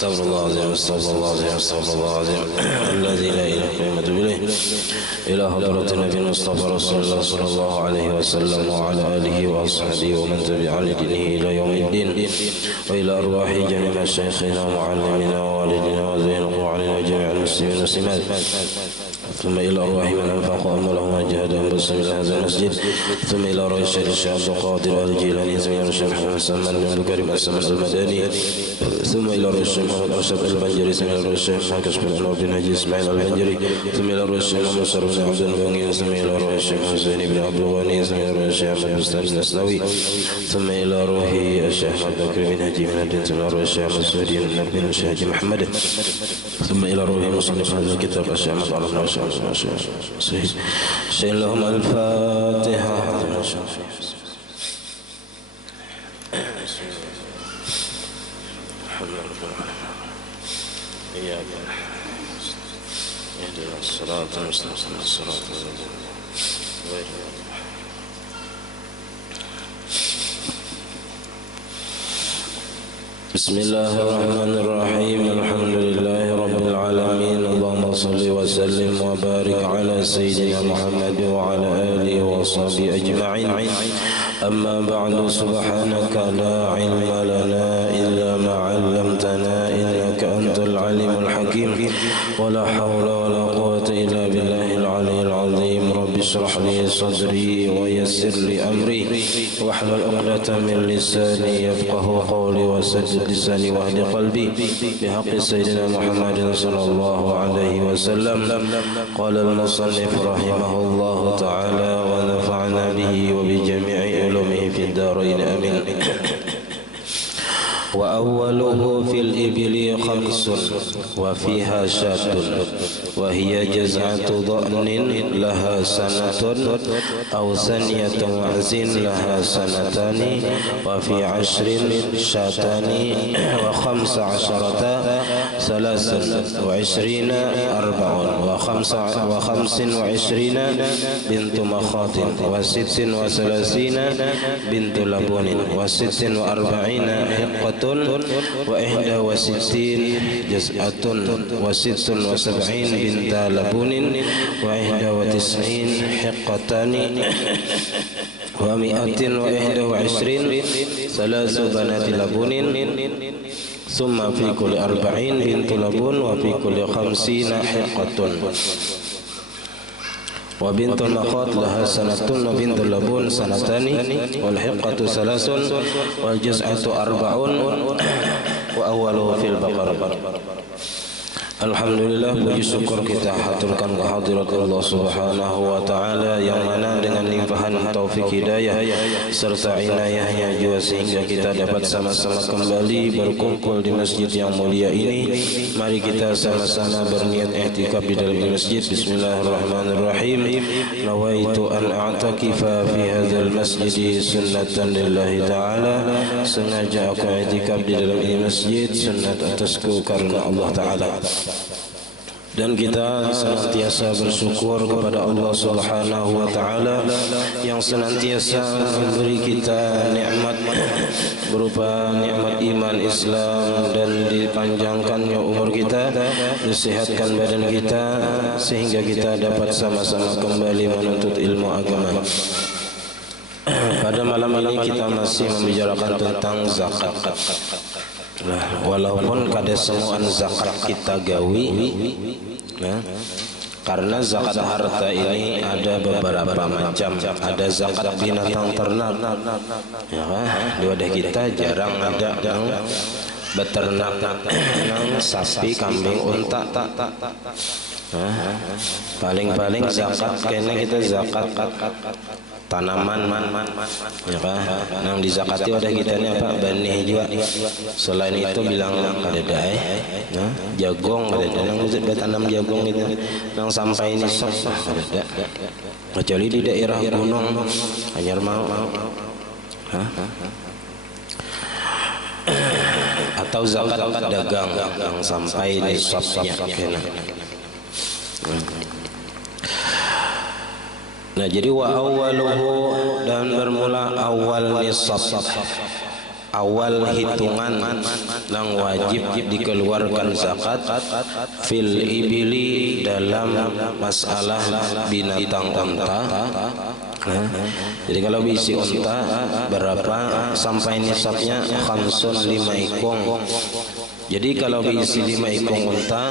استغفر الله العظيم استغفر الله العظيم استغفر الله العظيم الذي لا اله الا هو اليه الى حضرة النبي المصطفى رسول الله صلى الله عليه وسلم وعلى اله واصحابه ومن تبع لدينه الى يوم الدين والى ارواح جميع مشايخنا ومعلمنا ووالدنا وزين وعلينا جميع المسلمين والمسلمات ثم إلى أرواح من أنفق أموالهم وجاهدهم بالسبيل هذا المسجد ثم إلى أرواح الشيخ عبد القادر الجيلاني ثم إلى الشيخ محمد سلمان بن كريم السمن المدني ثم إلى أرواح الشيخ محمد أرشد البنجري ثم إلى أرواح الشيخ محمد كشف الأنوار بن حجي إسماعيل البنجري ثم إلى أرواح الشيخ محمد صرف بن عبد البنجي ثم إلى أرواح الشيخ حسين بن عبد الغني ثم إلى أرواح الشيخ محمد مستعد النسلوي ثم إلى أرواح الشيخ محمد بكر بن حجي من الدين ثم إلى أرواح الشيخ محمد سعودي بن الشيخ محمد ثم إلى أرواح مصنف هذا الكتاب الشيخ محمد على الله شيء لهم الفاتحة إياك اهدنا الصراط المستقيم الصراط غير بسم الله الرحمن الرحيم الحمد لله رب العالمين اللهم صل وسلم وبارك على سيدنا محمد وعلى آله وصحبه أجمعين أما بعد سبحانك لا علم لنا إلا ما علمتنا إنك أنت العليم الحكيم ولا حول ولا قوة إلا بالله العلي العظيم رب اشرح لي صدري ويسر لي أمري واحلل عقدة من لساني يفقه قولي وسدد لساني واهد قلبي بحق سيدنا محمد صلى الله عليه وسلم قال المصنف رحمه الله تعالى ونفعنا به وبجميع علومه في الدارين آمين وأوله في الإبل 5 وفيها شاة وهي جزعة ضأن لها سنة أو ثنية وعز لها سنتان وفي 10 شاتان و15 23 4 و25 بنت مخاط و36 بنت لبون و46 حقة و61 جزعة و76 بنت لبون و91 حقتان و121 ثلاث بنات لبون ثم في كل 40 بنت لبون وفي كل 50 حقة وبنت المخاط لها سنة وبنت اللبون سنتان والحقة 3 والجزعة 4 وأوله في البقرة. Alhamdulillah, puji syukur kita haturkan kehadirat Allah Subhanahu wa taala yang mana dengan limpahan taufik hidayah serta inayahnya juga sehingga kita dapat sama-sama kembali berkumpul di masjid yang mulia ini. Mari kita sama-sama berniat i'tikaf di dalam masjid. Bismillahirrahmanirrahim. Nawaitu an a'takifa fi hadzal masjid sunnatan lillahi taala. Sengaja aku i'tikaf di dalam masjid sunnat atasku karena Allah taala. Dan kita senantiasa bersyukur kepada Allah Subhanahu wa taala yang senantiasa memberi kita nikmat berupa nikmat iman Islam dan dipanjangkannya umur kita, disehatkan badan kita sehingga kita dapat sama-sama kembali menuntut ilmu agama. Pada malam ini kita masih membicarakan tentang zakat. Nah, walaupun kada semuaan zakat kita gawi, nah, Karena zakat harta ini ada beberapa macam. Ada zakat binatang ternak, ya kan? Di wadah kita jarang ada yang beternak, yang sapi, kambing, unta. Paling-paling zakat kayaknya kita zakat tanaman, ya kan? Yang dizakati wadah kita ini apa? Benih juga. Selain itu bilang kadedai, jagung kadedai, yang tanam jagung itu, yang sampai nisab kadedai. Kecuali di daerah gunung, hanya mau, atau zakat dagang yang sampai nisabnya kena. Nah, jadi wa awwaluhu, dan bermula awal nisab, awal hitungan yang wajib dikeluarkan zakat fil ibili, dalam masalah binatang unta. Jadi kalau bisi unta berapa sampai nisabnya? Khamsun, 5 ikung. Jadi kalau bisi 5 ikung unta,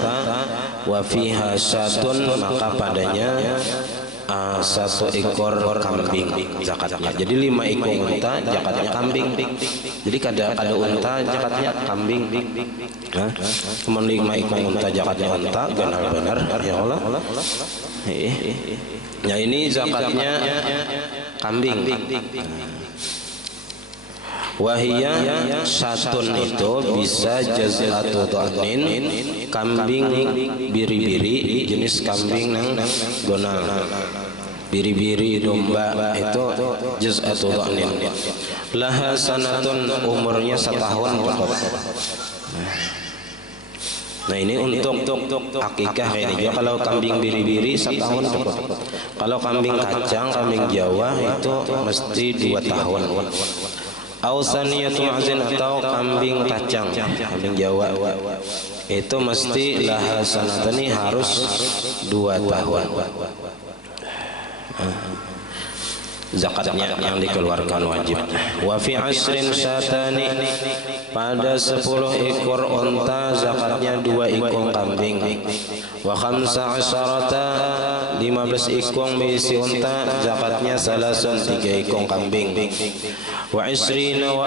wa fiha syatun, maka padanya 1 ekor kambing zakatnya. Jadi 5 ekor unta zakatnya kambing. Jadi kada unta zakatnya kambing. Cuma 5 ekor unta zakatnya unta, benar-benar ya Allah. Nah, ini zakatnya kambing. Wahia syatun itu bisa jaz'atu dhanin, kambing biri-biri, jenis kambing yang gonal. Biri-biri domba itu jaz'atu dhanin. Laha sanatun, umurnya 1 tahun cukup. Nah, ini untuk akikah ini juga. Kalau kambing biri-biri 1 tahun cukup. Kalau kambing kacang, kambing Jawa itu mesti 2 tahun. Ausaniyatu ma'zin, atau kambing kacang, kambing Jawa itu mesti laha sanatani, harus 2 tahun zakatnya yang dikeluarkan wajib. Wa fi 10 syatani, pada 10 ekor unta zakatnya 2 ikung kambing. Wa 15 ikung bisi unta zakatnya 3 ikung kambing. Wa 20 wa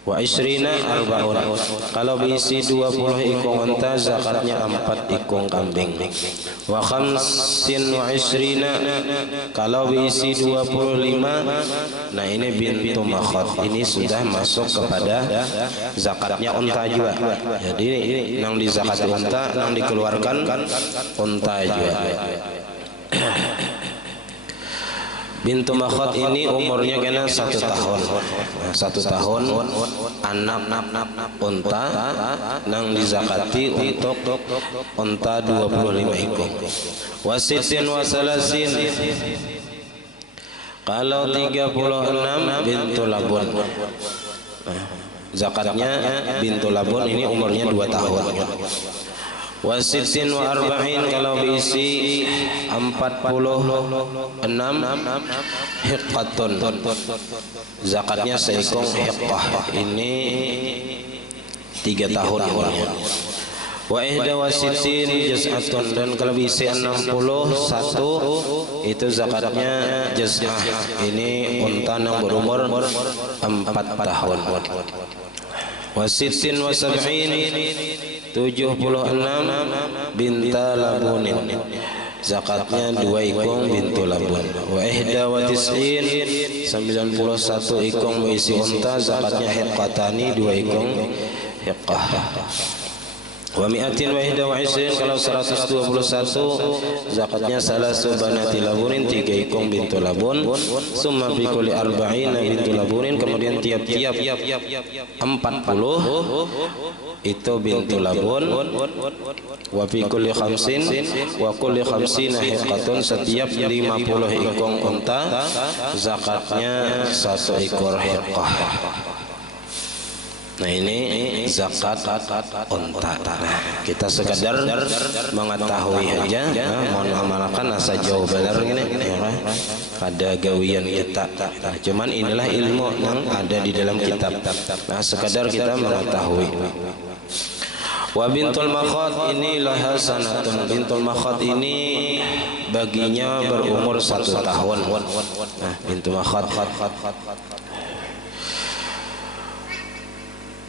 40 kalau bisi 20 ikung unta zakatnya 4 ikung kambing. Wa 25 kalau bisi 25, nah ini bintu makhot, ini sudah masuk kepada zakatnya unta juga. Jadi yang di zakat unta, yang dikeluarkan unta juga. Bintu makhot ini umurnya kena 1 tahun. 1 tahun anak unta nang dizakati untuk unta 25 ikung. Wasitin wasalasin, kalau 36 bintu labun. Zakatnya bintu labun ini umurnya 2 tahun. Wasitin wa arba'in, kalau bisi 46 hiqqatun, zakatnya seikung hiqqah, ini 3 tahun umurnya. Wa ihda wasitin jaz'atun, dan kalau bisi 61 itu zakatnya jaz'ah, ini unta yang berumur 4 tahun. Wasitin wa sab'in 76 binta labunin, zakatnya 2 ikung bintu labun. Wa ihda wa tis'in 91 ikung berisi unta, zakatnya hiqqatani 2 ikung hiqqah. Wa mi'atin wa ihda wa isrin, kalau 121 zakatnya salasu banati labunin, 3 ikung bintu labun. Summa fi kulli arba'ina bintu labunin, kemudian tiap-tiap 40 itu bintu labun. Wa fi kulli khamsin wa kulli khamsina hiqqatun, setiap 50 ikung unta zakatnya 1 ekor hiqqah. Nah, ini zakat unta. Kita sekadar mengetahui aja, mengamalkan asa jauh benar gini, ya, pada gawian kita. Cuman inilah ilmu yang ada di dalam kitab. Nah, sekadar kita mengetahui. Wa bintul makhad ini laha sanatun. Bintul makhad ini baginya berumur 1 tahun. Nah, bintul makhad.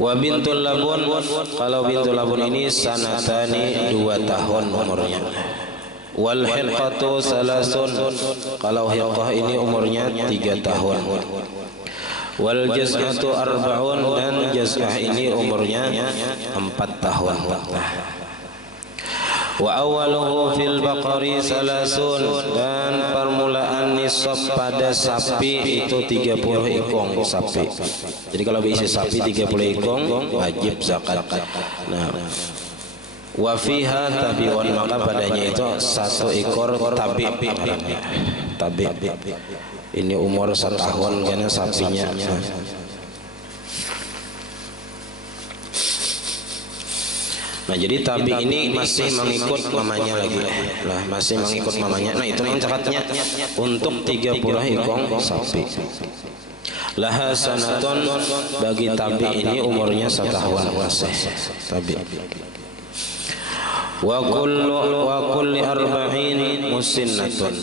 Wa bintul labun, kalau bintul labun ini sanatani 2 tahun umurnya. Wal hilqatu salasun, kalau hilqah ini umurnya 3 tahun. Wal jaz'atu arba'un, dan jaz'ah ini umurnya 4 tahun. Wa awaluhu fil baqari salasun, dan permulaan nisab pada sapi itu 30 ekong sapi. Jadi kalau berisi sapi 30 ekong wajib zakat. Nah, wa fiha tabi'un, maka padanya itu 1 ekor tabi. Tabi ini umur 1 tahun karena sapinya. Nah, jadi tabi ini masih mengikut mamanya lagi. Lah, masih mengikut mamanya. Nah, itu zakatnya untuk 30 ekong sapi. Laha sanatun, bagi tabi ini umurnya 1 tahun masih tabi. Wa kulli arba'in musinnatun.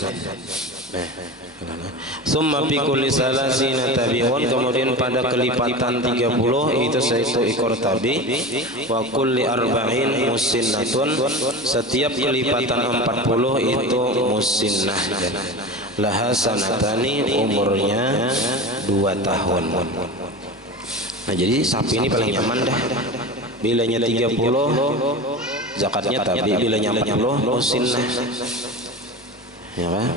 Summa fi kulli salasina tabi'un, kemudian pada kelipatan 30 itu 1 ekor tabi. Wa kulli arba'in musinnatun, setiap kelipatan 40 itu musinnah. Laha sanatani, umurnya 2 tahun. Nah, jadi sapi ini paling nyaman dah. Bilanya 30 zakatnya tabi, bilanya 40 musinnah. Ya kan?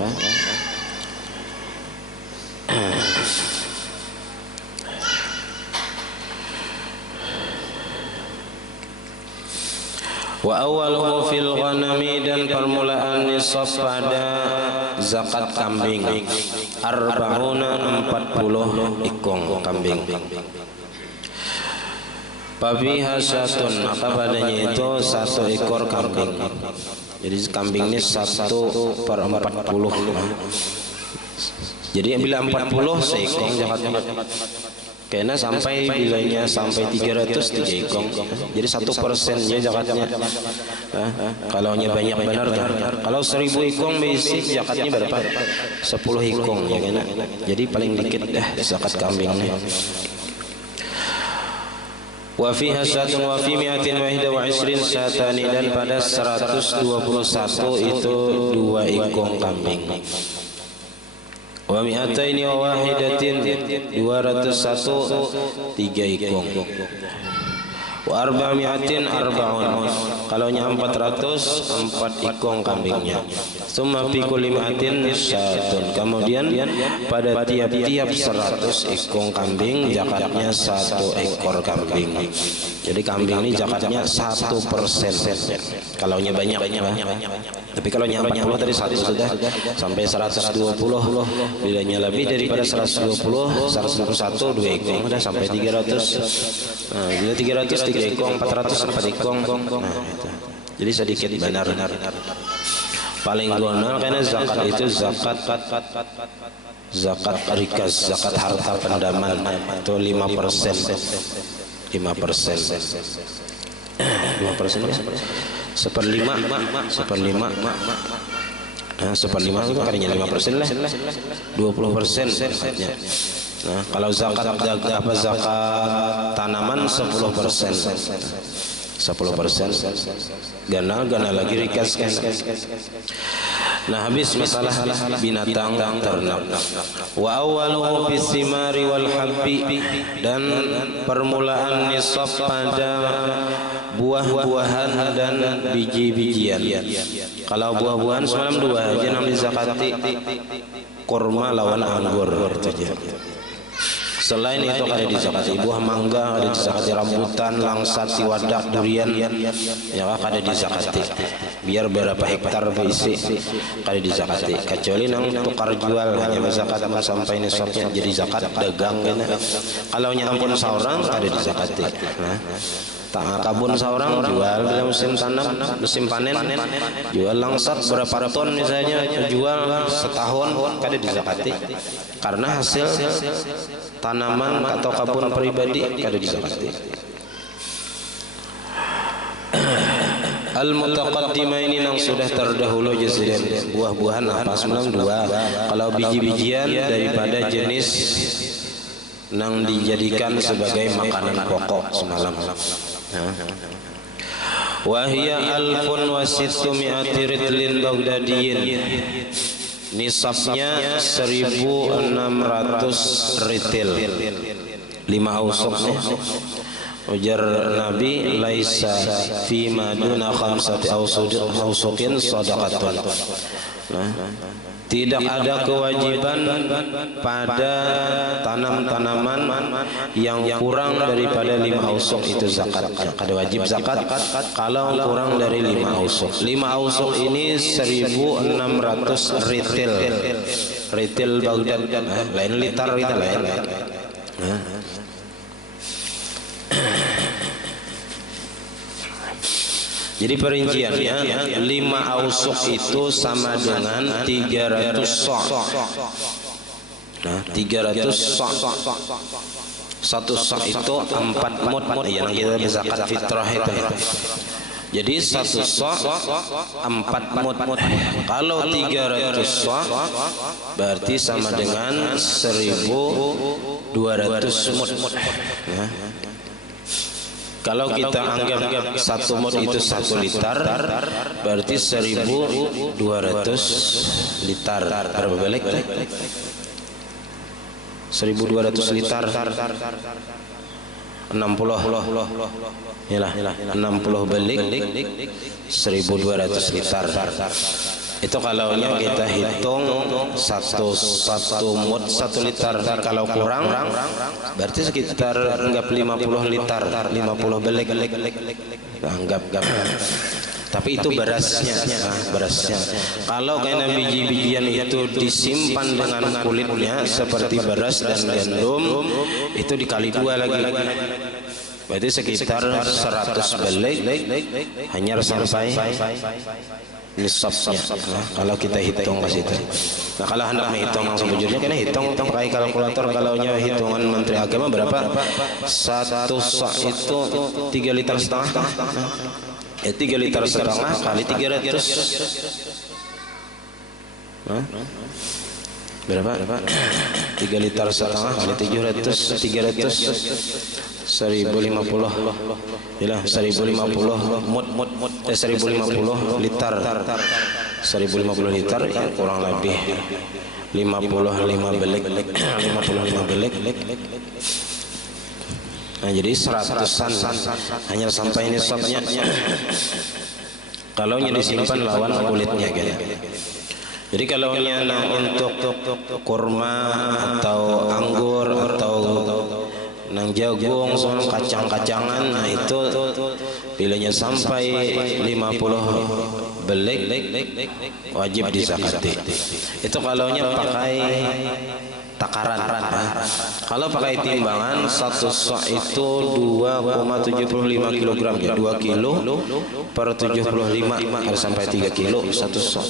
Wa awaluhu fil ghanami, dan permulaan nisab pada zakat kambing arba'una, 40 ekong kambing. Fafiha syatun, maka padanya itu 1 ekor kambing. Jadi kambing ini 1/40. Jadi bila 40 seekong zakatnya. Karena sampai bilanya sampai 300 3 ekong. Jadi 1%-nya zakatnya. Kalau banyak benar. Kalau 1000 ekong basic zakatnya berapa? 10 ekong ya kan. Jadi paling dikit zakat kambingnya. Wa fiha syatun wa fi mi'atin wa ihda wa ishrin syatani, dan pada 121 itu 2 ekong kambing. Wa mi'ataini wa wahidatin, 201 3 ekong. Wa arba'mi'atin arba'un, kalau 400 4 ekong kambingnya. Summa fi kulli mi'atin syatun, kemudian pada tiap-tiap 100 ekong kambing zakatnya 1 ekor kambing. Jadi kambing ini zakatnya 1%. Kalau banyak. Tapi kalau 40 tadi 1 sudah sampai 120. Bilanya lebih daripada 120, 121 2 ekong sudah sampai 300. Nah, bila 300 3 ekong, 400 4 ekong. Nah, itu. Jadi sedikit benar. Paling guna karena zakat itu zakat rikas, zakat harta pendaman itu 5%. 5%. 5% ya? 1/5. Nah, 1/5 itu kalinya 5% lah. 20%. Nah, kalau zakat tanaman 10%. 10%. Gana lagi rikas kan. Nah, habis masalah binatang ternak. Wa awwaluhu fis simari wal habbi, dan permulaan nisab pada buah-buahan dan biji-bijian. Kalau buah-buahan semalam 2 aja yang dizakati, kurma lawan anggur saja. Selain itu ada dizakati buah mangga, ada dizakati rambutan, langsat, siwadak, durian, ya ada dizakati. Biar berapa hektar berisi ada dizakati. Kecuali nang tukar jual hanya zakat sampai nisabnya jadi zakat dagang gitu. Kalau nyampun seorang ada dizakati. Nah, tak kabun seorang jual bila musim tanam, musim panen, jual langsat berapa ton misalnya, jual setahun kada dizakati. Karena hasil tanaman atau kabun pribadi kada dizakati. Al-mutaqaddimah ini yang sudah terdahulu jadi buah-buahan apa semalam dua. Kalau biji-bijian daripada jenis yang dijadikan sebagai makanan pokok semalam. Wahia alfun wa sittumi'ati ritlin baghdadiyin. Nisabnya 1600 ritil. 5 ausuk nih. Ujar Nabi laisa fi ma duna khamsati ausuqin shadaqatun. Tidak ada kewajiban pada tanam-tanaman yang kurang daripada 5 ausuk itu zakatnya. Ada wajib zakat kalau kurang dari 5 ausuk. 5 ausuk ini 1600 ritil. Ritil Baghdad lain liter itu lain. Jadi perinciannya 5 ausuk itu sama dengan 300 sa'. Nah, 300 sa'. Satu sa' itu 4 mud yang kita zakat fitrah itu. Jadi satu sa' 4 mud. Kalau 300 sa' berarti sama dengan 1200 mud. Ya. Kalau kita anggap 1 mud itu 1 liter, berarti 1200 liter. Berapa balik? 1200 liter. 60. Yalah, 60 balik 1200 liter. Itu kalau kita hitung satu mud 1 liter. Kalau kurang berarti sekitar anggap 50 liter, 50 belik. Anggap. Tapi itu berasnya. Kalau kena biji-bijian itu disimpan dengan kulitnya seperti beras dan gandum, itu dikali 2 lagi. Berarti sekitar 100 belik hanya sampai nisabnya. Kalau kita hitung ke situ. Nah, kalau hendak menghitung yang sejujurnya kena hitung pakai kalkulator. Kalau hitungan Menteri Agama berapa? 1 sa' itu 3 liter setengah. 3 liter setengah kali 300. Berapa? 3 liter setengah kali 300 1050. Yalah 1050 mud 1050 liter. 1050 liter ya kurang lebih 55 belik. 55 belik. Nah, jadi 100-an hanya sampai nisabnya. Kalau disimpan lawan kulitnya gitu. Jadi kalau untuk kurma atau anggur atau nang jagung, kacang-kacangan, nah itu bilanya sampai 50 belik wajib dizakati. Itu kalaunya pakai takaran. Kalau pakai timbangan 1 sa' itu 2,75 kg ya, 2 kilo per 75 harus sampai 3 kilo 1 sa'.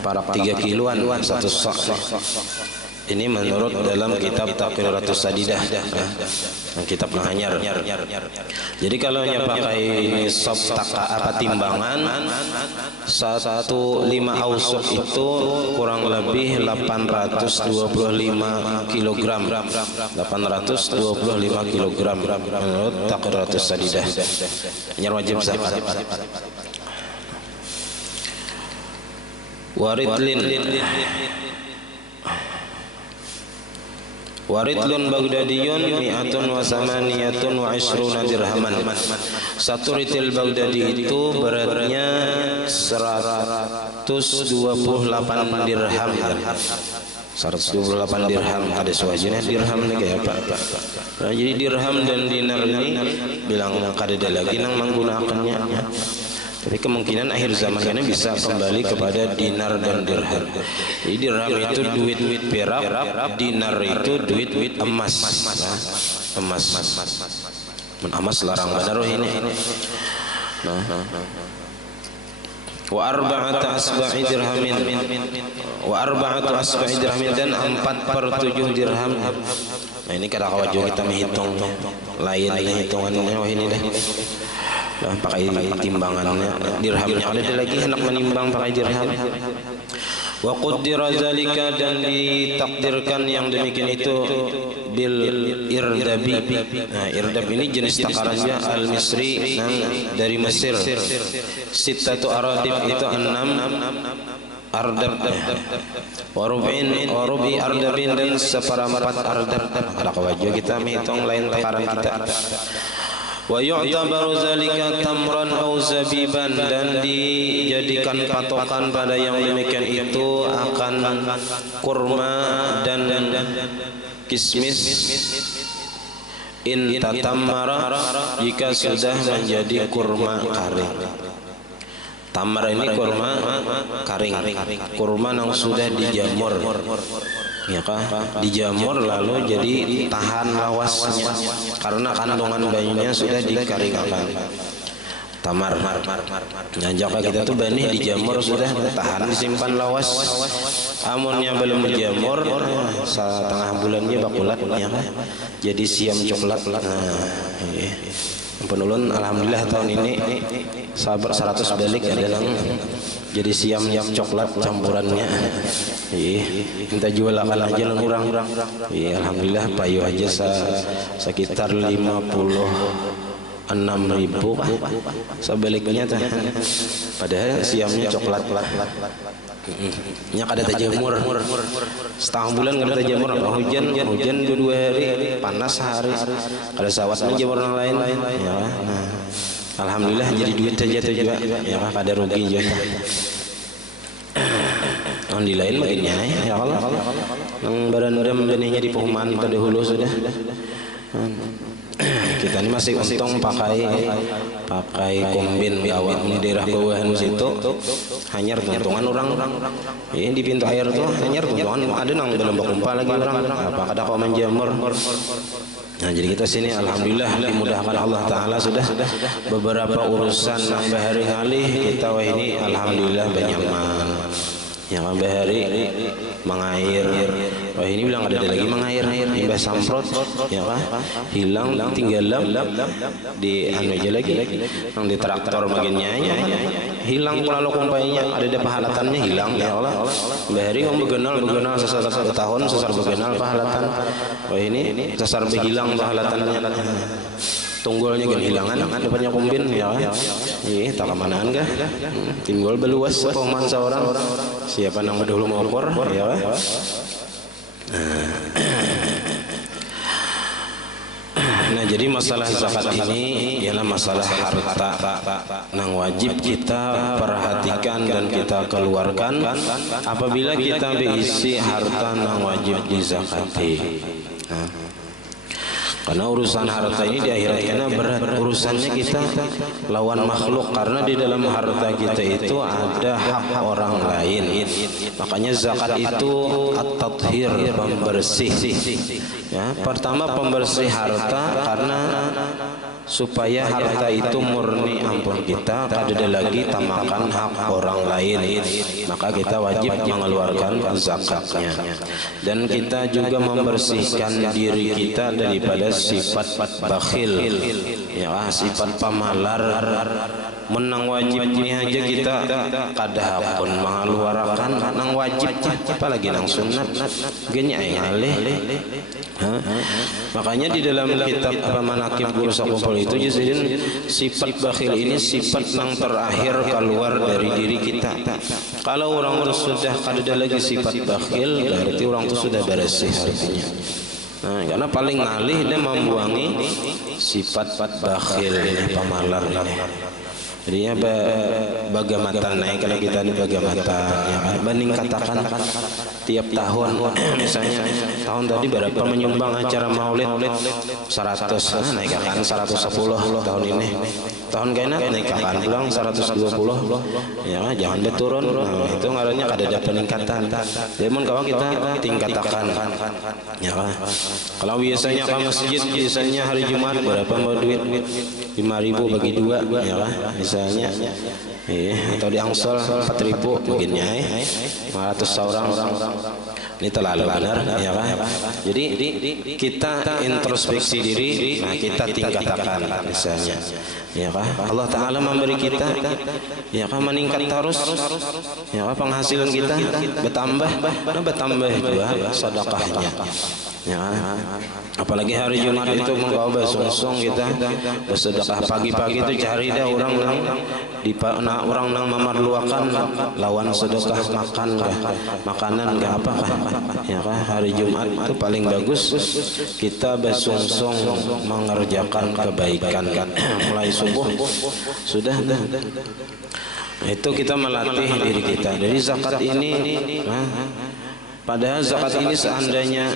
Para 3 kiloan 1 sa'. Ini menurut dalam kitab Taqriratus Sadidah, kitab Mahanyar. Jadi kalau pakai nisab timbangan 1,5 ausuk itu kurang lebih 825 kg. 825 kg menurut Taqriratus Sadidah. Ini wajib zakat. Waritlun Baghdadiyun mi'atun wa samaniyatun wa ishruna dirhaman. 1 ritil Baghdadi itu beratnya 128 dirham. 128 dirham. Ada sewajarnya dirham ini kayak apa? Nah, jadi dirham dan dinar ini bilang kada lagi yang menggunakannya. Tapi kemungkinan akhir zaman ini bisa kembali kepada dinar dan dirham. Jadi dirham itu duit perak, dinar itu duit emas. Emas larang benar ini. Wa arba'atu asba'i dirhamin. Wa arba'atu asba'i dirhamin dan 4/7 dirham. Nah, ini kada kawaju kita menghitung lain hitungannya ini deh. pakai timbangannya dirhamnya. Ada lagi hendak menimbang pakai dirham. Wa qaddara zalika, dan ditakdirkan yang demikian itu bil irdabi. Nah, irdab ini jenis takarannya al-misri, dari Mesir. Sittatu aradib itu 6 ardab. Wa rubi ardabin, dan seperempat ardab. Ada kawajah kita menghitung lain takaran kita. Wa yu'tabaru zalika tamran aw zabiban, dan dijadikan patokan pada yang demikian itu akan kurma dan kismis. In tatammara, jika sudah menjadi kurma kering. Tamar ini kurma kering, kurma yang sudah dijamur, ya kah? Dijamur lalu jadi tahan lawasnya karena kandungan bayinya sudah dikeringkan. Tamar. Nah, jika kita tuh benih dijamur sudah tahan, disimpan lawas. Amunnya belum dijamur, setengah bulannya bakulat, ya kah? Jadi siam coklat. Nah, penulun alhamdulillah tahun ini sabar 100 balik ada yang jadi siam coklat campurannya. Minta jual akan aja lang kurang. Alhamdulillah payu aja sekitar 56.000 sebaliknya teh. Padahal siamnya coklat. Nya kada tajamur. Setengah bulan kada tajamur, apa hujan 2 hari, panas hari. Kada sawat jamur orang lain. Ya. Nah, alhamdulillah jadi duit saja tuh juga. Ya kada rugi juga. Di lain bagiannya ya Allah. Nang barang-barang benihnya di perumahan pada hulu sudah. Kita ini masih untung pakai kombin awak di daerah bawahan situ hanyar tuntungan orang. Ini di pintu air tuh hanyar tuntungan, ada nang belum berkumpul lagi orang. Apa kada kau menjamur. Nah, jadi kita sini alhamdulillah dimudahkan Allah Ta'ala sudah beberapa urusan nang bahari ngalih kita wah ini alhamdulillah banyaman. Yang bahari mengair, wah ini bilang ada lagi mengair, imbas samprot, ya kah? Hilang, tinggal di anu aja lagi, yang di traktor bagiannya, hilang lalu kumpainya, ada pahalatannya hilang, ya Allah. Bahari om begenal sesar tahun sesar begenal pahalatan, wah ini sesar berhilang pahalatannya. Tunggulnya kan hilangan, depannya kombin ya. Tak kemanaan kah? Tinggul beluas perumahan seorang. Siapa nang dulu mau opor ya. Nah, jadi masalah zakat ini ialah masalah harta nang wajib kita perhatikan dan kita keluarkan apabila kita berisi harta nang wajib dizakati. Karena urusan harta ini di akhirat karena berat urusannya kita lawan makhluk, karena di dalam harta kita itu ada hak orang lain. Makanya zakat itu at-tathhir, pembersih. Ya, pertama pembersih harta karena supaya harta itu murni ampun kita, tidak ada lagi tamakan hak orang lain, maka kita wajib mengeluarkan zakatnya. Dan kita juga membersihkan diri kita daripada sifat bakhil, ya, sifat pamalar. Menang wajibnya aja kita kada pun mengeluarkan nang wajib, apalagi nang sunat genya ngalih. Makanya di dalam kitab Manaqib Guru Sakupol itu jadi sifat bakhil ini sifat yang terakhir keluar dari diri kita. Kalau orang itu sudah kada lagi sifat bakhil, berarti orang itu sudah bersih artinya. Nah, karena paling ngalih dia membuangi sifat bakhil ini, pamalar ini. Jadinya bagaimana naik kalau kita ini bagaimana ya, banding katakan tiap tahun misalnya tahun tadi berapa menyumbang acara maulid 100, naikkan 110 tahun ini, tahun kena naikkan pulang 120 ya, jangan berturun. Nah, itu ngarannya kada ada peningkatan. Namun kalau kita tingkatkan ya, kalau biasanya ke masjid biasanya hari Jumat berapa mau duit 5.000 bagi 2 ya, misalnya atau di angsol 4.000 mungkinnya 500 orang Ini terlalu benar, ya kan? Jadi kita introspeksi diri, nah kita tingkatkan misalnya, ya kan? Allah Taala memberi kita, ya kan, meningkat terus, ya kan, penghasilan kita bertambah juga sedekahnya. Ya, apalagi hari Jumat itu mengkau bersungsung kita bersedekah pagi-pagi itu cari dah orang nang memerlukan lawan sedekah makanan apakah, ya kan, hari Jumat itu paling bagus kita bersungsung mengerjakan kebaikan mulai subuh sudah itu kita melatih diri kita. Dari zakat ini, padahal zakat ini seandainya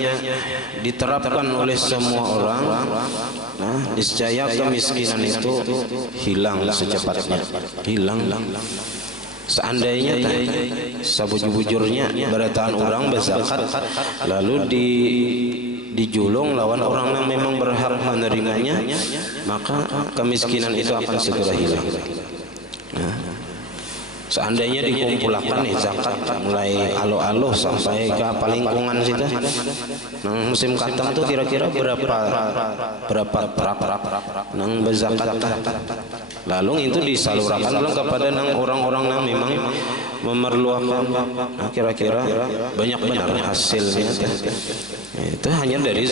diterapkan oleh semua orang, niscaya kemiskinan itu hilang secepatnya. Hilang. Seandainya sabujur-bujurnya berataan orang berzakat lalu dijulung lawan orang yang memang berhak menerimanya, maka kemiskinan itu akan segera hilang. Seandainya dikumpulkan nih zakat mulai alo-alo sampai ke palingkungan situ, nang musim katang tuh kira-kira berapa nang berzakat, lalu itu disalurkan belum kepada nang orang-orang yang memang memerlukan, kira-kira banyak benar hasilnya. Itu hanya dari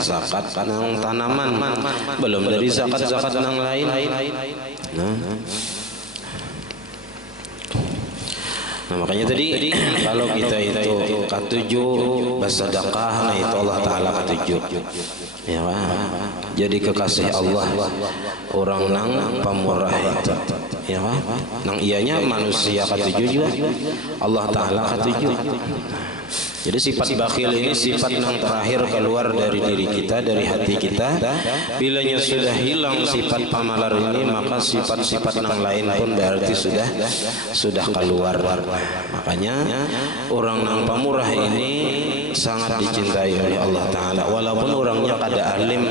zakat nang tanaman, belum dari zakat nang lain. Nah, makanya tadi kalau kita itu ketujuh bersedekah, nah itu Allah Taala ketujuh, ya kan? Jadi kekasih Allah orang nang pemurah itu, ya kan? Nang ianya manusia ketujuh juga Allah Taala ketujuh. Jadi sifat bakhil ini sifat yang terakhir keluar dari diri kita, dari hati kita. Bilanya sudah hilang sifat pamalar ini, maka sifat-sifat yang lain pun berarti sudah keluar. Makanya orang yang pemurah ini sangat dicintai oleh Allah Taala, walaupun orangnya kada alim.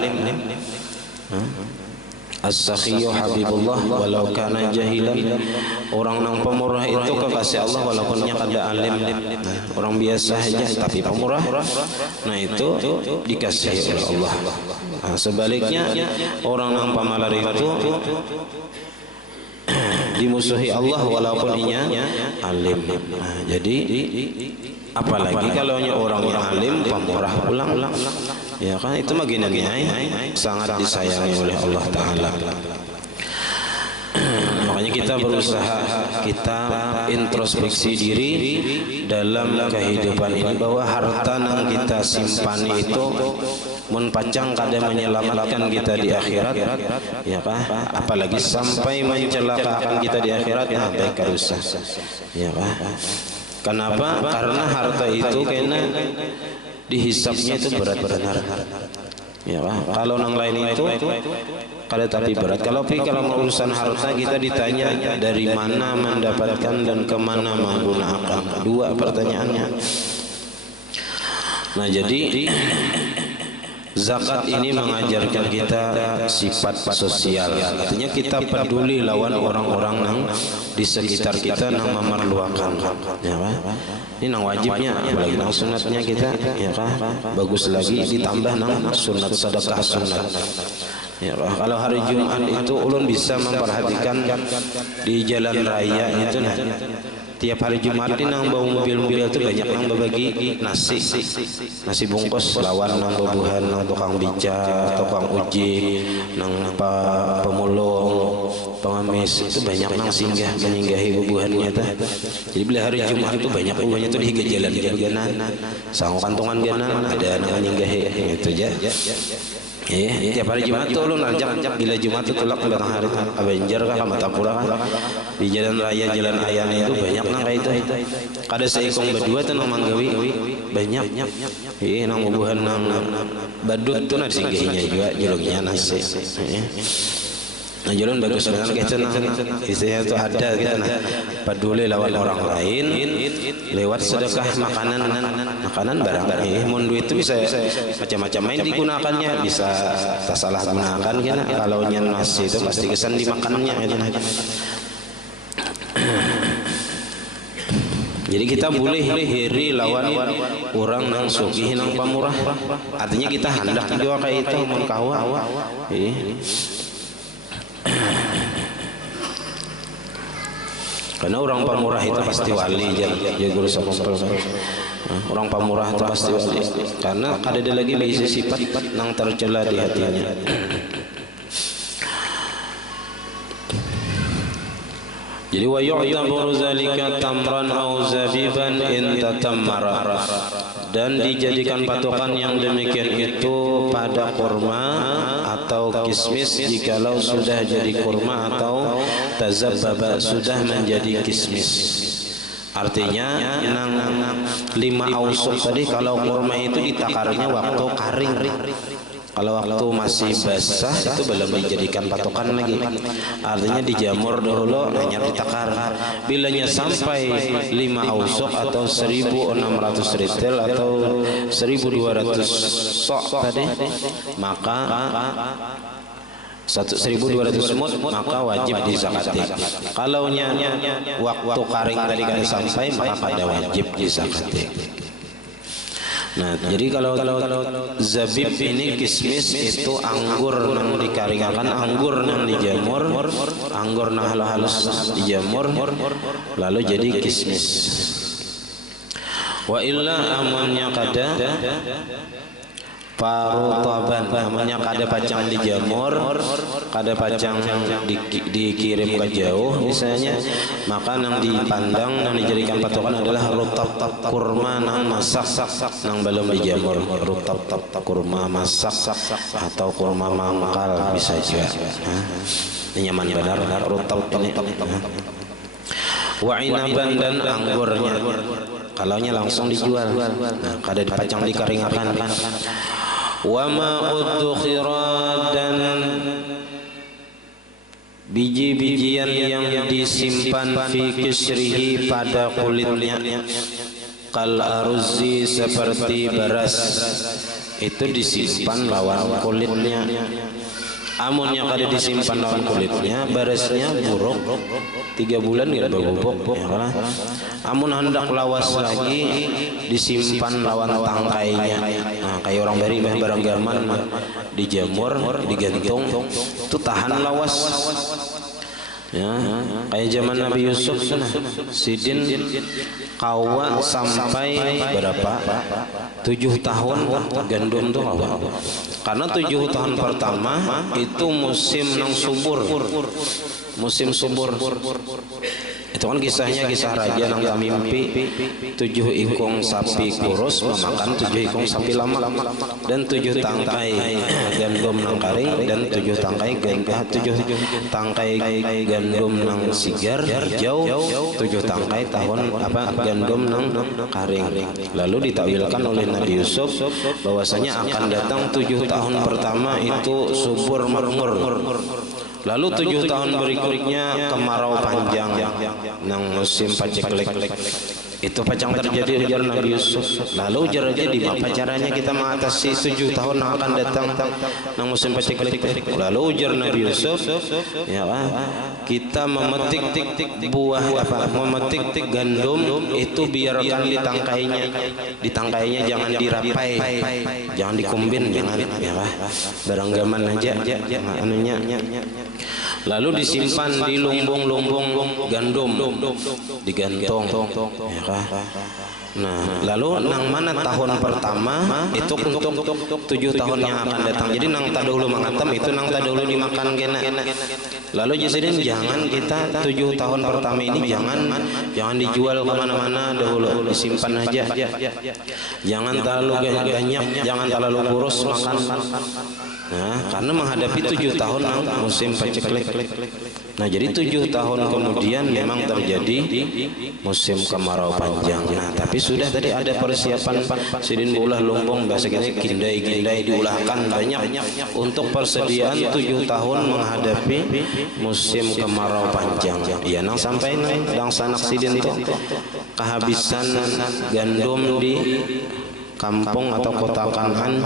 As-sakhiyu habibullah walau kana jahilan. Orang yang pemurah itu kekasih Allah walaupunnya kada alim. Orang biasa saja tapi pemurah, nah itu dikasihi oleh Allah. Nah, sebaliknya orang yang pemalar itu dimusuhi Allah walaupun inya alim. Nah, jadi apalagi kalau orang yang alim pemurah pulang, ya kan, itu baginannya sangat disayangi oleh Allah Taala. Makanya kita berusaha, kita introspeksi diri dalam kehidupan ini bahwa harta yang kita simpan itu mun pancang kada menyelamatkan kita di akhirat, ya kan, apalagi sampai mencelakakan kita di akhirat, nah baik usah, ya kan. Kenapa? Karena harta itu kena dihisapnya itu berat benar, ya kan. Kalau yang lain itu kada tapi berat. Kalau urusan harta kita ditanya dari mana mendapatkan dan kemana menggunakan, dua pertanyaannya. Nah jadi zakat ini mengajarkan kita sifat sosial. Artinya kita peduli lawan orang-orang yang di sekitar kita yang memerlukan, ya kan? Ini nang wajibnya, apalagi nang sunatnya kita, ya kan? Bagus lagi ditambah nang sunat sedekah sunat. Ya, kalau hari Jumat itu ulun bisa memperhatikan di jalan raya itu, nah tiap hari Jumat ini nang bawa mobil-mobil itu banyak nang berbagi nasi bungkus lawan nang bebuhan nang tukang beca, tukang uji, nang pemulung, pengemis itu banyak nang menyinggahi bebuhannya itu. Jadi bila hari Jumat itu banyak bebuhannya itu di jalan-jalan, sang kantongan gana ada nang menyinggahi itu aja. Tiap hari Jumat tuh lu najak bila Jumat itu tulak belakang hari Avenger kah Matapura kan di jalan raya jalan ayam itu banyak nang kayak itu. Kada seikong berdua tuh nang manggawi banyak. Nang bubuhan nang badut tuh nang singgihinya juga julungnya nasi. Nah jalan bagus dengan kita isinya itu ada kita peduli lawan orang lain lewat sedekah makanan barang-barang. Mun duit itu bisa macam-macam main digunakannya, bisa tak salah gunakan kan. Kalau nyen nasi itu pasti kesan dimakannya gitu. Jadi kita boleh hiri lawan orang nang sugih nang pamurah. Artinya kita hendak juga kayak itu mun kawa. Karena orang pamurah itu pasti wali ya guru sampel. Orang pamurah itu pasti wali. Karena ada lagi bisa sifat nang tercela di hatinya. Jadi wa yu'tabaru zalika tamran aw zabiban in tatammara, dan dijadikan patokan yang demikian itu pada kurma atau kismis jikalau sudah jadi kurma atau tazabbaba sudah menjadi kismis. Artinya nang 5 ausuk tadi kalau kurma itu ditakarnya waktu kering. Kalau waktu masih basah itu belum dijadikan patokan lagi. Artinya dijamur dahulu hanya ditakar. Bilanya sampai 5 ausuk atau 1.600 ritel atau 1.200 sok tadi, maka 1.200 semut maka wajib dizakati. Kalau waktu kering tadi kan sampai maka pada wajib dizakati. Nah, jadi kalau zabib ini kismis itu anggur yang dikaringakan, anggur yang dijamur, anggur yang halus dijamur, lalu jadi kismis. Wa illa amannya kada parutaban, namanya kada pacang dijamur, kada pacang dikirim ke jauh misalnya, maka nang dipandang nang dijadikan patokan adalah rutab kurma nang masak nang belum dijamur, rutab kurma masak atau kurma mangkal bisa juga. Nyaman benar rutab ini. Wa inaban dan anggurnya, kalaunya langsung dijual, nah kada dipacang dikaringakan. Wa ma udkhira, dan biji-bijian yang disimpan fi kisrihi pada kulitnya, kal aruzzi seperti beras itu disimpan lawan kulitnya. Amun yang kada disimpan lawan kulitnya, berasnya buruk 3 bulan tidak berbubuk ya. Amun hendak lawas lagi disimpan lawan tangkainya. Nah, kayak orang bari barang gaman dijamur, digantung, itu tahan lawas. Ya, kayak zaman Nabi Yusuf sana, sidin kawa sampai berapa? 7 tahun gandum tuh kawa. Karena 7 tahun pertama itu musim nang subur, musim subur. Itu kan kisahnya kisah raja nang mimpi 7 ikung sapi kurus memakan 7 ikung sapi lama, dan 7 tangkai gandum nang karing, dan 7 tangkai gandum nang sigar hijau, 7 tangkai gandum nang karing. Lalu ditakwilkan oleh Nabi Yusuf bahwasanya akan datang 7 tahun pertama itu subur makmur. Lalu 7 tahun berikutnya kemarau panjang nang musim paceklik. Itu pacang terjadi ujar Nabi Yusuf. Lalu ujar aja di apa caranya kita mengatasi 7 tahun yang akan datang nang musim paceklik. Lalu ujar Nabi Yusuf, ya kan, kita memetik buah memetik gandum itu biarkan di tangkainya jangan dirapai, jangan dikumbin, jangan ya kan, barang gaman aja anunya. Lalu disimpan di lumbung-lumbung gandum, digantung ya kan. Nah, lalu nang mana tahun pertama itu untuk 7 tahun yang akan datang. Jadi nang tadahulu mangatam itu nang tadahulu dimakan kena. Lalu jadi jangan kita 7 tahun pertama ini jangan dijual kemana-mana, dahulu disimpan aja. Jangan terlalu banyak, jangan terlalu kurus makan. Nah, karena menghadapi 7 tahun musim paceklik. Nah, jadi 7 tahun kemudian memang terjadi musim kemarau panjang. Nah, tapi sudah tadi ada persiapan sidin ulah lumbung bahasa kita kindai diulahkan banyak untuk persediaan 7 tahun menghadapi musim kemarau panjang. Ya, nang sampai nang sanak sidin tuh kehabisan gandum di kampung atau kota Kan'an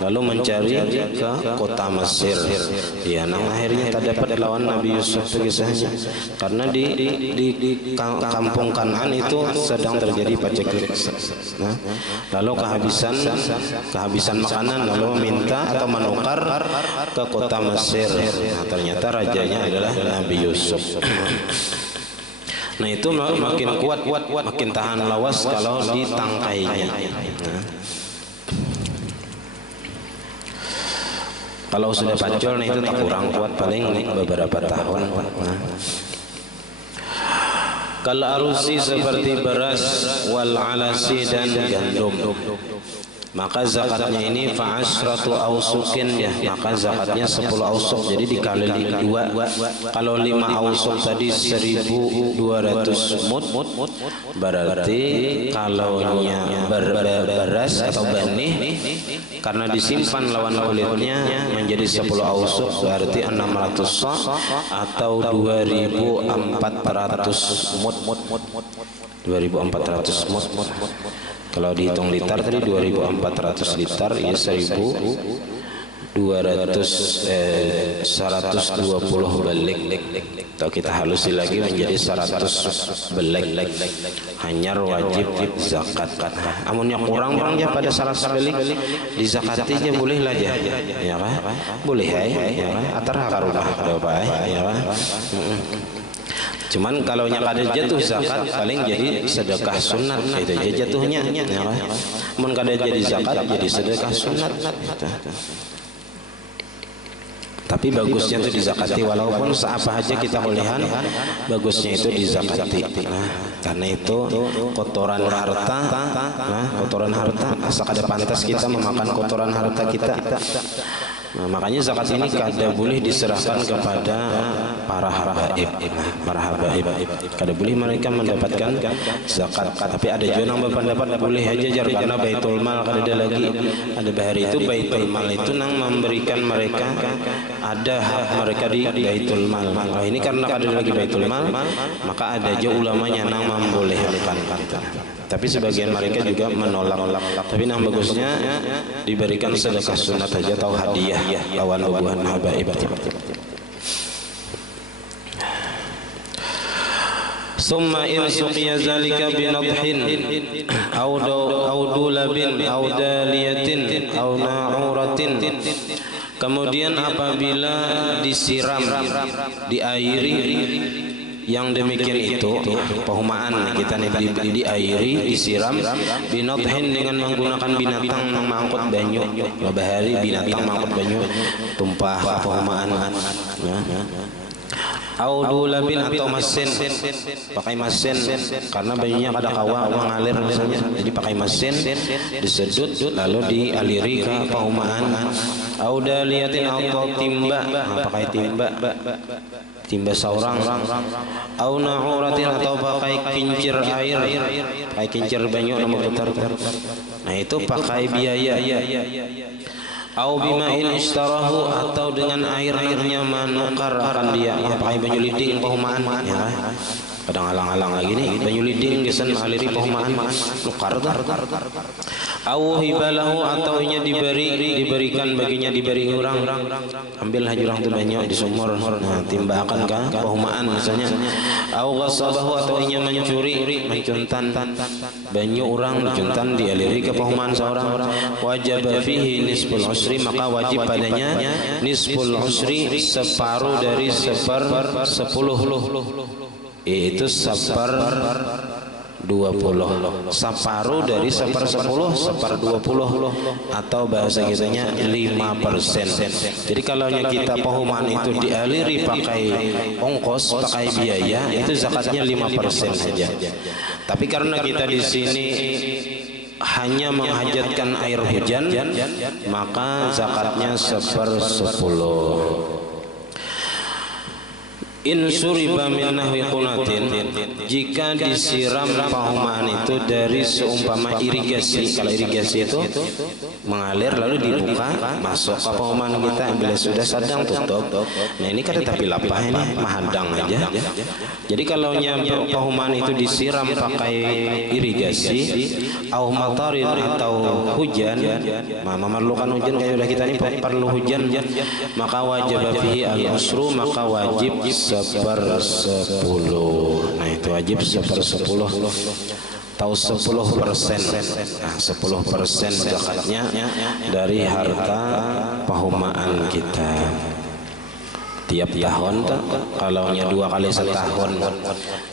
lalu mencari ke kota Mesir. Ya, nah akhirnya tak dapat lawan Nabi Yusuf itu kisahnya. Karena di kampung Kan'an itu sedang terjadi paceklik. Nah, lalu kehabisan makanan lalu meminta atau menukar ke kota Mesir. Nah, ternyata rajanya adalah Nabi Yusuf. Nah itu makin kuat, makin tahan lawas kalau ditangkainya. Nah, kalau sudah pancol, nah itu tak kurang kuat, paling beberapa tahun. Nah, kal arusi seperti beras, wal alasi dan gandum. Maka zakatnya ini fa'asratu ausukin, ya, maka zakatnya 10 ausuk, jadi dikali 2. Kalau 5 ausuk tadi 1.200 mud, berarti kalaunya beras atau benih karena disimpan lawan kulitnya menjadi 10 ausuk, berarti 600 sa atau 2.400 mud. 2.400 mud. Kalau dihitung liter tadi 2.400 liter, ya 120 balik. Atau kita halusi lagi menjadi 100 belek. Hanyar wajib zakat. Amunnya kurang ya pada 100 belek dizakatinya boleh lah ya. Ya kan? Boleh ya. Atar hakarubah apa ya kan? Cuman kalau yang kada jatuh zakat paling jadi sedekah sunat, itu aja jatuhnya. Mun kada jadi zakat jadi sedekah sunat. Tapi bagusnya itu dizakati, walaupun seapa aja kita bolehan, bagusnya itu dizakati. Nah, karena itu kotoran harta, kotoran harta, asa kada pantas kita memakan kotoran harta kita. Nah, makanya zakat ini kada boleh diserahkan kepada para habaib. Kada boleh mereka mendapatkan zakat. Tapi ada juga yang berpendapat boleh aja jar, karena baitul mal kada ada lagi. Ada bahari itu baitul mal itu nang memberikan mereka, ada hak mereka di baitul mal. Nah, ini karena kada lagi baitul mal, maka ada aja ulamanya nang membolehkan. Tapi sebagian mereka juga menolak. Tapi yang bagusnya diberikan sedekah sunat aja atau hadiah lawan bubuhan habaib. Summa in suqiya zalika binadhin aw dulabin aw daliyatin aw na'uratin. Kemudian apabila disiram, diairi, yang demikian itu pehumaan kita diairi, disiram binadhin dengan menggunakan binatang yang mangkut banyu. Bahari binatang mangkut banyu tumpah pehumaan. Audulabin atau mesin, pakai mesin karena banyunya kada kawa ngalir misalnya, jadi pakai mesin disedut lalu dialiri ke pehumaan. Audaliyatin atau timba, pakai timba saurang. Au na'uratin atau pakai kincir air, pakai kincir banyu nama putar. Nah itu pakai biaya. Au bima'in istarahu atau dengan airnya menukar akan dia, pakai banyu liding pehumaan ya. Kadang halang-halang lagi nih banyu liding gesan aliri pehumaan nukar tuh. Au hibalahu atau nya diberikan baginya, diberi orang, ambil hajurang tu banyak di sumur, nah, timbakan kan pehumaan misalnya. Au ghasabahu atau nya mencuri, mencuntan banyak orang dicuntan dialiri ke pehumaan seorang. Wajib fihi nisful usri, maka wajib padanya nisful usri, separuh dari 1/10, itu 1/20, separuh dari 1/10, 1/20, atau bahasa kitanya 5%. Jadi kalau kita pehumaan itu dialiri pakai ongkos, pakai biaya, itu zakatnya 5% saja. Tapi karena kita di sini hanya menghajatkan air hujan, maka zakatnya 1/10. In suriba min nahwi qunatin, jika disiram pahumaan itu dari seumpama irigasi. Kalau irigasi itu mengalir lalu dibuka masuk ke pahumaan kita, bila sudah sadang tutup. Nah ini kan tetapi lapah ini mahadang aja. Jadi kalau pahumaan itu disiram pakai irigasi, au matarin atau hujan, memerlukan hujan kayak udah kita ini perlu hujan, maka wajib fihi al-usru, maka wajib 1/10. Nah itu wajib 1/10 atau 10%. Nah 10% zakatnya dari harta pahumaan kita. Tiap tahun kalau 2 kali setahun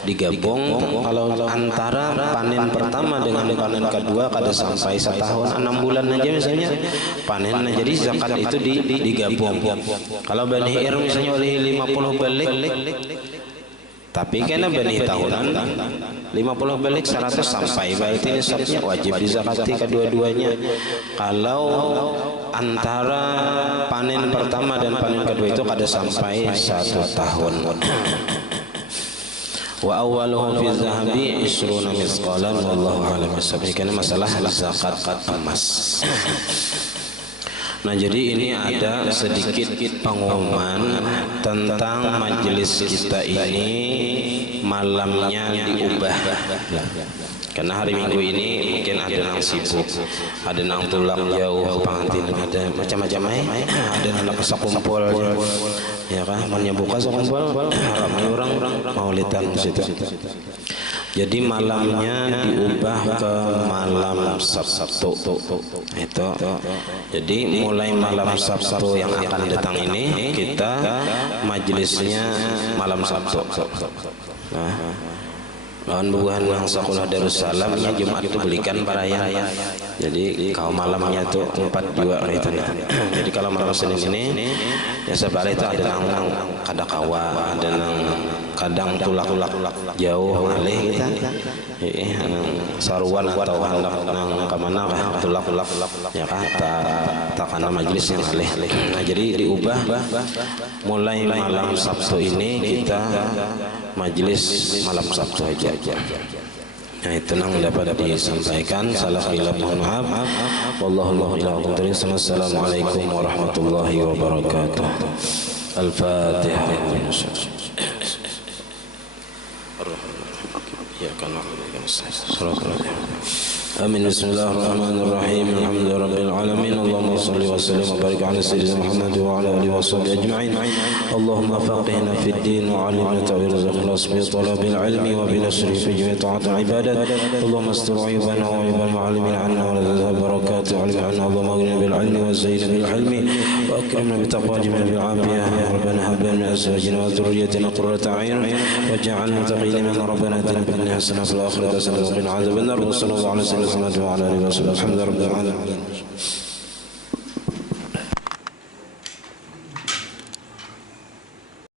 digabung, kalau antara panen pertama dengan panen kedua kada sampai setahun, 6 bulan aja misalnya panen, jadi zakat itu digabung. Kalau benih misalnya oleh 50 balik, tapi karena benih tahunan 50 balik 100 sampai, berarti nisabnya wajib dizakati kedua-duanya. Kalau antara panen pertama dan panen kedua itu kada sampai 1 tahun. Wa awwaluhu fi zahabi 20 misqalan wallahu a'lam bissawab. Karena masalah zakat emas. Nah jadi ini ada sedikit pengumuman tentang majelis kita ini malamnya diubah. Karena hari Minggu ini mungkin ada yang sibuk, ada yang tulang jauh pengantin, ada macam-macam ada yang kesak kumpul, ya kan, menyebuka kumpul, ramai orang maulidan di situ. Jadi malamnya diubah ke malam Sabtu. Itu. Jadi mulai malam Sabtu yang akan datang ini kita majelisnya malam Sabtu. Nah, lawan bubuhan yang sekolah Darussalam ya Jumat itu belikan paraya. Jadi kalau malamnya itu 4 juga itu. Jadi kalau malam Senin ini ya sebalik itu ada nang kadakawa, ada nang kadang tulak jauh alih kita. Saruan atau hendak nang kemana tulak ya kan tak karena majelis yang alih. Nah jadi diubah mulai malam Sabtu ini kita majelis malam Sabtu aja. Nah itu yang dapat disampaikan. Salah khilaf mohon maaf. Wallahu a'lam. Assalamualaikum warahmatullahi wabarakatuh. Al-Fatihah. Ya kana Amin. Bismillahirrahmanirrahim. Alhamdulillahirabbil alamin. Allahumma shalli wa sallim wa barik ala sayyidina Muhammad wa ala alihi washabbihi ajma'in. Allahumma faqihna fid din wa 'allimna ta'wil al-ikhlas bi talabil ilmi wa bi nasri fi jami' ta'at al-ibadat. Allahumma astur 'aybana wa 'aybal mu'allimin 'anna wa la barakatuh 'alimna 'anna. Allahumma aghnina bil 'ilmi wa zayyinna bil 'ilmi wa akrimna bi taqwa bil 'afiyah. Ya rabbana hab lana min azwajina wa dhurriyyatina qurrata 'ayun waj'alna muttaqina min rabbana atina fid dunya hasanatan wa fil akhirati hasanatan wa qina 'adzaban nar. Sallallahu alaihi wa sallam. الحمد لله رب العالمين.